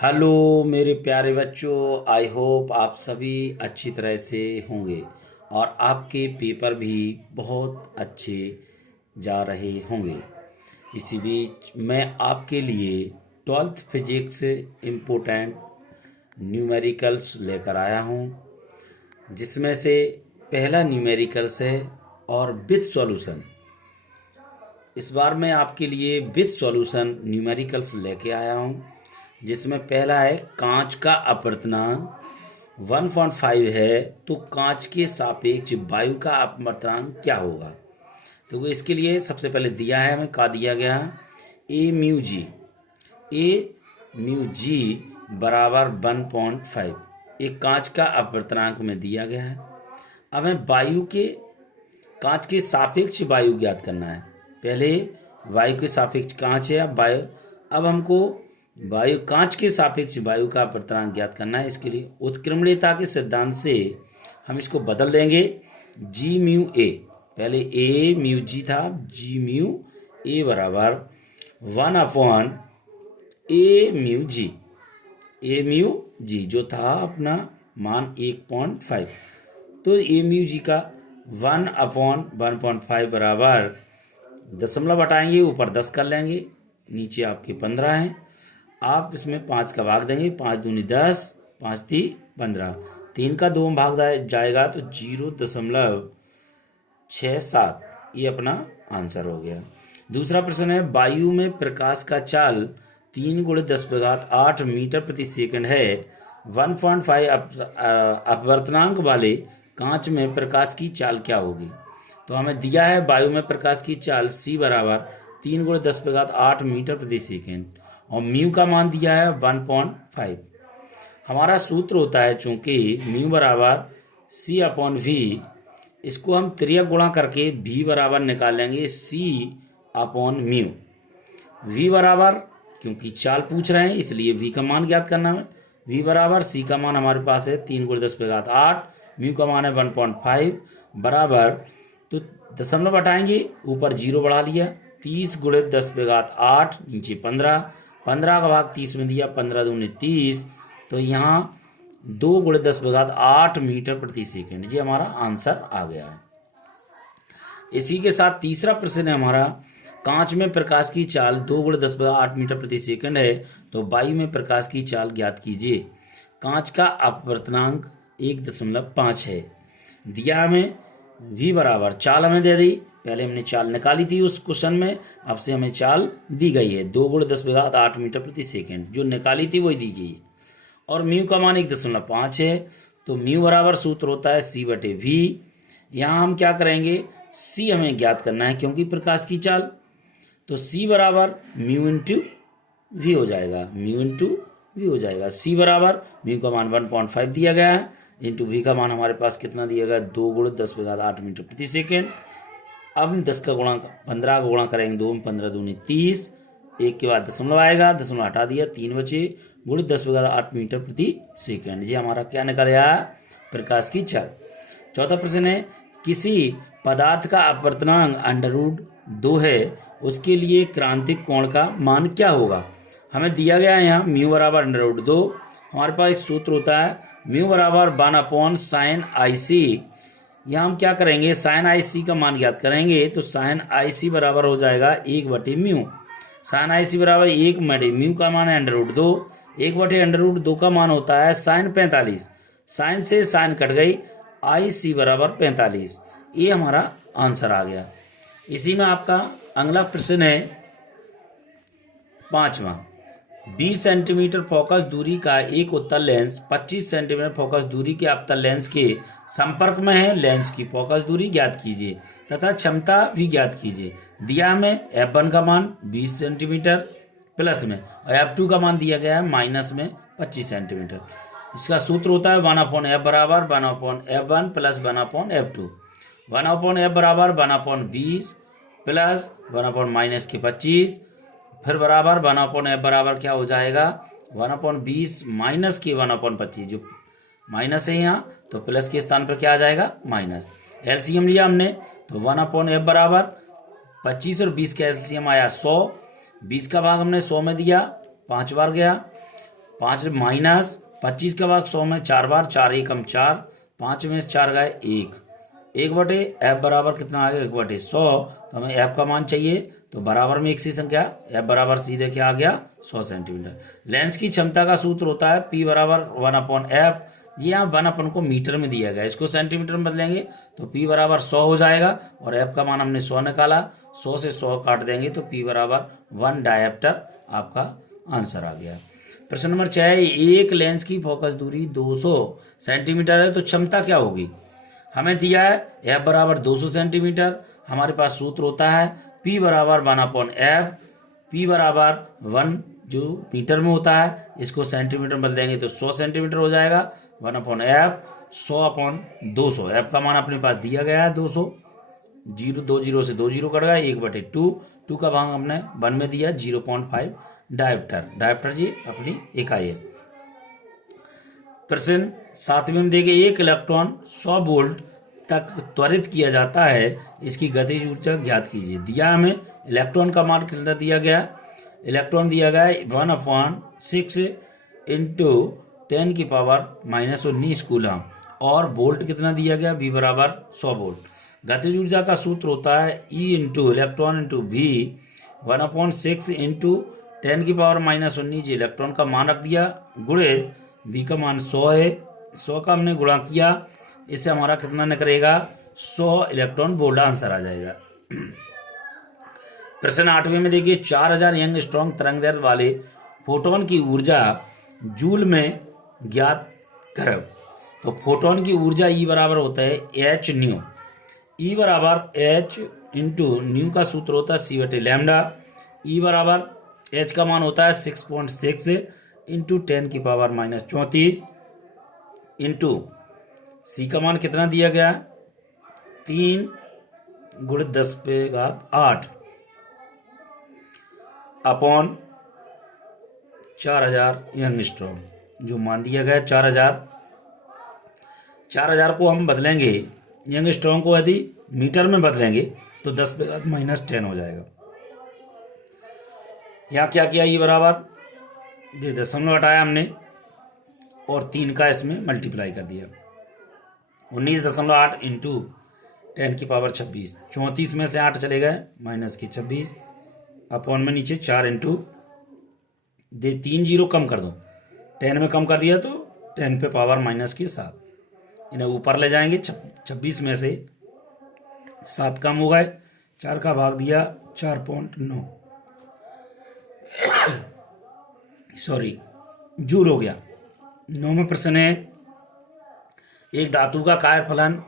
Hello मेरे प्यारे बच्चों, आई होप आप सभी अच्छी तरह से होंगे और आपके पेपर भी बहुत अच्छे जा रहे होंगे। इसी बीच मैं आपके लिए 12th फिजिक्स इम्पोर्टेंट न्यूमेरिकल्स लेकर आया हूँ, जिसमें से पहला न्यूमेरिकल्स है और विथ सॉल्यूशन। इस बार मैं आपके लिए विथ सॉल्यूशन न्यूमेरिकल्स लेके आया हूँ, जिसमें पहला है कांच का अपवर्तनांक 1.5 है तो कांच के सापेक्ष वायु का अपवर्तनांक क्या होगा। तो इसके लिए सबसे पहले दिया है, हमें क्या दिया गया है, ए म्यू जी बराबर 1.5 एक कांच का अपवर्तनांक में दिया गया है। अब हमें कांच के सापेक्ष वायु ज्ञात करना है। पहले वायु के सापेक्ष कांच है, अब हमको कांच के सापेक्ष वायु का अपवर्तनांक ज्ञात करना है। इसके लिए उत्क्रमणीयता के सिद्धांत से हम इसको बदल देंगे। जी म्यू ए, पहले ए म्यू जी था, जी म्यू ए बराबर 1/ए म्यू जी जो था अपना मान 1.5, तो ए म्यू जी का 1/1.5 बराबर दशमलव हटाएंगे, ऊपर 10 कर लेंगे, नीचे आपके 15 हैं। आप इसमें 5 का भाग देंगे, 5 दूनी 10, 5 ती 15, 3 का 2 भाग जाएगा तो 0.67, ये अपना आंसर हो गया। दूसरा प्रश्न है, वायु में प्रकाश का चाल 3 × 10⁸ मीटर प्रति सेकंड है। 1.5 अपवर्तनांक वाले कांच में प्रकाश की चाल क्या होगी। तो हमें दिया है वायु में प्रकाश की चाल c बराबर 3 × 10⁸ मीटर प्रति सेकेंड और म्यू का मान दिया है 1.5। हमारा सूत्र होता है, चूंकि म्यू बराबर c/v, इसको हम त्रियक गुणा करके v बराबर निकालेंगे c/म्यू। v बराबर, क्योंकि चाल पूछ रहे हैं इसलिए v का मान ज्ञात करना है। v बराबर c का मान हमारे पास है 3 × 10⁸, म्यू का मान है 1.5 बराबर, तो दशमलव हटाएंगे, ऊपर 0 बढ़ा लिया, 30 × 10⁸, नीचे 15, 15 का भाग 30 में दिया, 15 दूनी 30, तो यहाँ 2 × 10⁸ मीटर प्रति सेकेंड, ये हमारा आंसर आ गया है। इसी के साथ तीसरा प्रश्न है हमारा, कांच में प्रकाश की चाल 2 × 10⁸ मीटर प्रति सेकेंड है तो वायु में प्रकाश की चाल ज्ञात कीजिए। कांच का अपवर्तनांक 1.5 है। दिया हमें v बराबर, चाल हमें दे दी, पहले हमने चाल निकाली थी उस क्वेश्चन में, अब से हमें चाल दी गई है 2 × 10⁸ मीटर प्रति सेकेंड, जो निकाली थी वही दी गई है। और म्यू का मान 1.5 है, तो म्यू बराबर सूत्र होता है c/v। यहाँ हम क्या करेंगे, c हमें ज्ञात करना है क्योंकि प्रकाश की चाल, तो c बराबर म्यू इंटू v हो जाएगा, c बराबर म्यू का मान 1.5 दिया गया है, इंटू v का मान हमारे पास कितना दिया गया, 2 × 10⁸ मीटर प्रति सेकेंड। अब हम 10 का गुणा 15 का गुणा करेंगे, 2 में 15 दूनी 30, एक के बाद दशमलव आएगा, दशमलव हटा दिया, 3 बचे, × 10⁸ मीटर प्रति सेकेंड, ये हमारा क्या निकल आया, प्रकाश की चाल। चौथा प्रश्न है, किसी पदार्थ का अपवर्तनांक √2 है, उसके लिए क्रांतिक कोण का मान क्या होगा। हमें दिया गया है यहाँ म्यू बराबर √2, हमारे पास एक सूत्र होता है म्यू बराबर 1/sin IC। यहाँ हम क्या करेंगे, sin IC का मान ज्ञात करेंगे, तो sin IC बराबर हो जाएगा 1/म्यू। sin IC बराबर 1 म्यू का मान है √2, 1/√2 का मान होता है sin 45, sin से sin कट गई, IC बराबर 45, ये हमारा आंसर आ गया। इसी में आपका अगला प्रश्न है 5वां, 20 सेंटीमीटर फोकस दूरी का एक उत्तल लेंस 25 सेंटीमीटर फोकस दूरी के अवतल लेंस के संपर्क में है। लेंस की फोकस दूरी ज्ञात कीजिए तथा क्षमता भी ज्ञात कीजिए। दिया हमें f1 का मान 20 सेंटीमीटर प्लस में और f2 का मान दिया गया है माइनस में 25 सेंटीमीटर। इसका सूत्र होता है 1/f बराबर 1/f1 प्लस 1/f2। 1/f बराबर 1/20 प्लस 1/-25, फिर बराबर 1/f बराबर क्या हो जाएगा, 1/20 माइनस के 1/25, जो माइनस है यहाँ तो प्लस के स्थान पर क्या आ जाएगा, माइनस। एलसीएम लिया हमने तो 1/f बराबर 25 और 20 का एलसीएम आया 100, 20 का भाग हमने 100 में दिया, 5 बार गया, 5 माइनस 25 के बाद 100 में 4 बार, 4 एकम 4, 5 में से 4 गए 1 बटे एफ बराबर कितना आ गया 1/100। तो हमें एफ का मान चाहिए, तो बराबर में एक सी संख्या, एफ बराबर सीधे क्या आ गया 100 सेंटीमीटर। लेंस की क्षमता का सूत्र होता है P बराबर 1/f। ये यहाँ 1 को मीटर में दिया गया, इसको सेंटीमीटर में बदलेंगे तो P बराबर 100 हो जाएगा, और एफ का मान हमने 100 निकाला, 100 से 100 काट देंगे तो P बराबर 1 डायप्टर आपका आंसर आ गया। प्रश्न नंबर 6, एक लेंस की फोकस दूरी 200 सेंटीमीटर है तो क्षमता क्या होगी। हमें दिया है एफ बराबर 200 सेंटीमीटर, हमारे पास सूत्र होता है P बराबर 1/f। P बराबर 1 जो मीटर में होता है, इसको सेंटीमीटर में बदल देंगे तो 100 सेंटीमीटर हो जाएगा। 1/f 100/200, एफ का मान अपने पास दिया गया है 200, 2 से 2 जीरो कट गया, 1/2, 2 का भाग हमने 1 में दिया 0.5 डायप्टर जी अपनी इकाई है। प्रश्न 7वें में देखिए, एक इलेक्ट्रॉन 100 वोल्ट तक त्वरित किया जाता है, इसकी गतिज ऊर्जा ज्ञात कीजिए। दिया हमें इलेक्ट्रॉन का मान कितना दिया गया, इलेक्ट्रॉन दिया गया 1/6 इंटू 10⁻⁻19 कूलम, और वोल्ट कितना दिया गया V बराबर 100 वोल्ट। गतिज ऊर्जा का सूत्र होता है E into electron into V, 1/6 into 10⁻⁻19 electron का मान रख दिया, गुणे V का मान 100 है, 100 का हमने गुणा किया, इससे हमारा कितना निकलेगा 100 इलेक्ट्रॉन वोल्ट आंसर आ जाएगा। प्रश्न 8वें में देखिए, 4000 यंग स्ट्रॉन्ग तरंग दैर्ध्य वाले फोटोन की ऊर्जा जूल में ज्ञात करो। तो फोटोन की ऊर्जा E बराबर होता है h न्यू, E बराबर h इंटू न्यू का सूत्र होता है C/λ। E बराबर h का मान होता है 6.6 इंटू 10⁻⁻34 इंटू C का मान कितना दिया गया 3 × 10⁸ अपॉन 4000 यंग स्ट्रॉन्ग, जो मान दिया गया 4000 को हम बदलेंगे, यंग स्ट्रॉन्ग को यदि मीटर में बदलेंगे तो 10⁻−10 हो जाएगा। यहाँ क्या किया, ये बराबर ये दशमलव हटाया हमने और 3 का इसमें मल्टीप्लाई कर दिया, 19.8 इंटू 10⁻26, 34 में से 8 चले गए -26 अपॉन में नीचे 4 इंटू 3 जीरो कम कर दो, 10 में कम कर दिया तो 10 पे पावर -7, इन्हें ऊपर ले जाएंगे, 26 में से 7 कम हो गए, 4 का भाग दिया 4.9 सॉरी जूल हो गया। 9वें प्रश्न है, एक धातु का कार्यफलन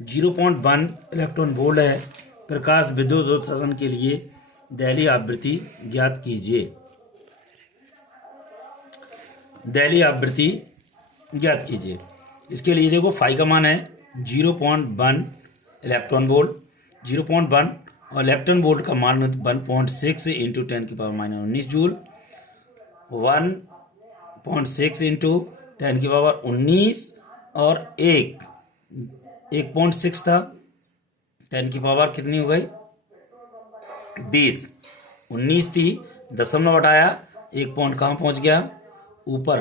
0.1 इलेक्ट्रॉन वोल्ट है, प्रकाश विद्युत उत्सर्जन के लिए दहलीय आवृत्ति ज्ञात कीजिए। दहलीय आवृत्ति ज्ञात कीजिए, इसके लिए देखो फाई का मान है 0.1 इलेक्ट्रॉन वोल्ट, 0.1 और इलेक्ट्रॉन वोल्ट का मान 1.6 इंटू 10⁻19 जूल, 1.6 इंटू 10⁻19 और 1.6 था, 10 की पावर कितनी हो गई 20, 19 थी, दशमलव हटाया, 1 पॉइंट कहाँ पहुँच गया ऊपर,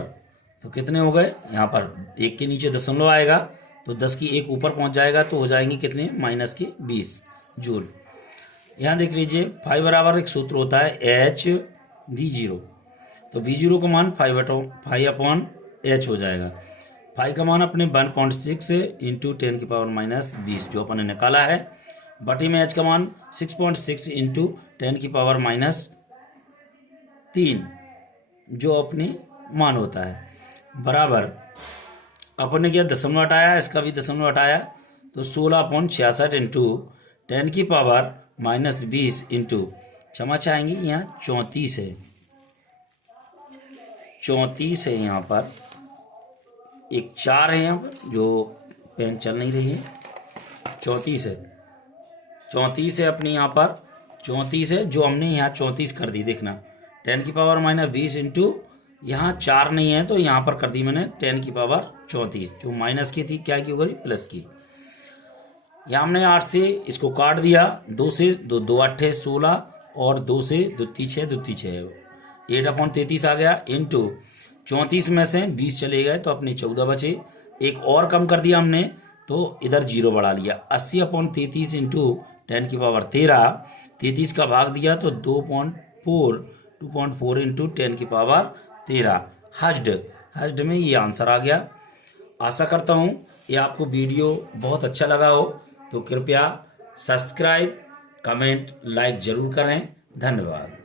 तो कितने हो गए, यहाँ पर 1 के नीचे दशमलव आएगा तो 10 की 1 ऊपर पहुँच जाएगा तो हो जाएंगे कितने -20 जूल। यहाँ देख लीजिए फाई बराबर एक सूत्र होता है h/v0, तो v0 का मान 5/h हो जाएगा। फाई का मान अपने 1.6 इंटू 10⁻⁻20 जो अपने निकाला है, बटी में h का मान 6.6 इंटू 10⁻³ जो अपनी मान होता है, बराबर अपन ने क्या दशमलव हटाया, इसका भी दशमलव हटाया तो 16.66 इंटू 10⁻20 इंटू क्षमा चाहेंगे यहाँ 34 है, 34 है, यहाँ पर एक 4 है, यहाँ पर जो पेन चल नहीं रही है, 34 है, 34 है अपनी यहाँ पर 34 है, जो हमने यहाँ 34 कर दी, देखना 10⁻20 इंटू यहाँ 4 नहीं है तो यहाँ पर कर दी मैंने 10⁻34, जो माइनस की थी क्या की हो गई प्लस की। यहाँ हमने 8 से इसको काट दिया, 2 से 2 8 16 और 2 से 2 3 6 2 3 6 8/33 आ गया इंटू 34 में से 20 चले गए तो अपने 14 बचे। एक और कम कर दिया हमने तो इधर 0 बढ़ा लिया। 80/33 इंटू 10⁻13। 33 का भाग दिया तो 2.4 इंटू 10⁻13। हज्ड में ये आंसर आ गया। आशा करता हूँ ये आपको वीडियो बहुत अच्छा लगा हो, तो कृपया सब्सक्राइब, कमेंट, लाइक जरूर करें। धन्यवाद।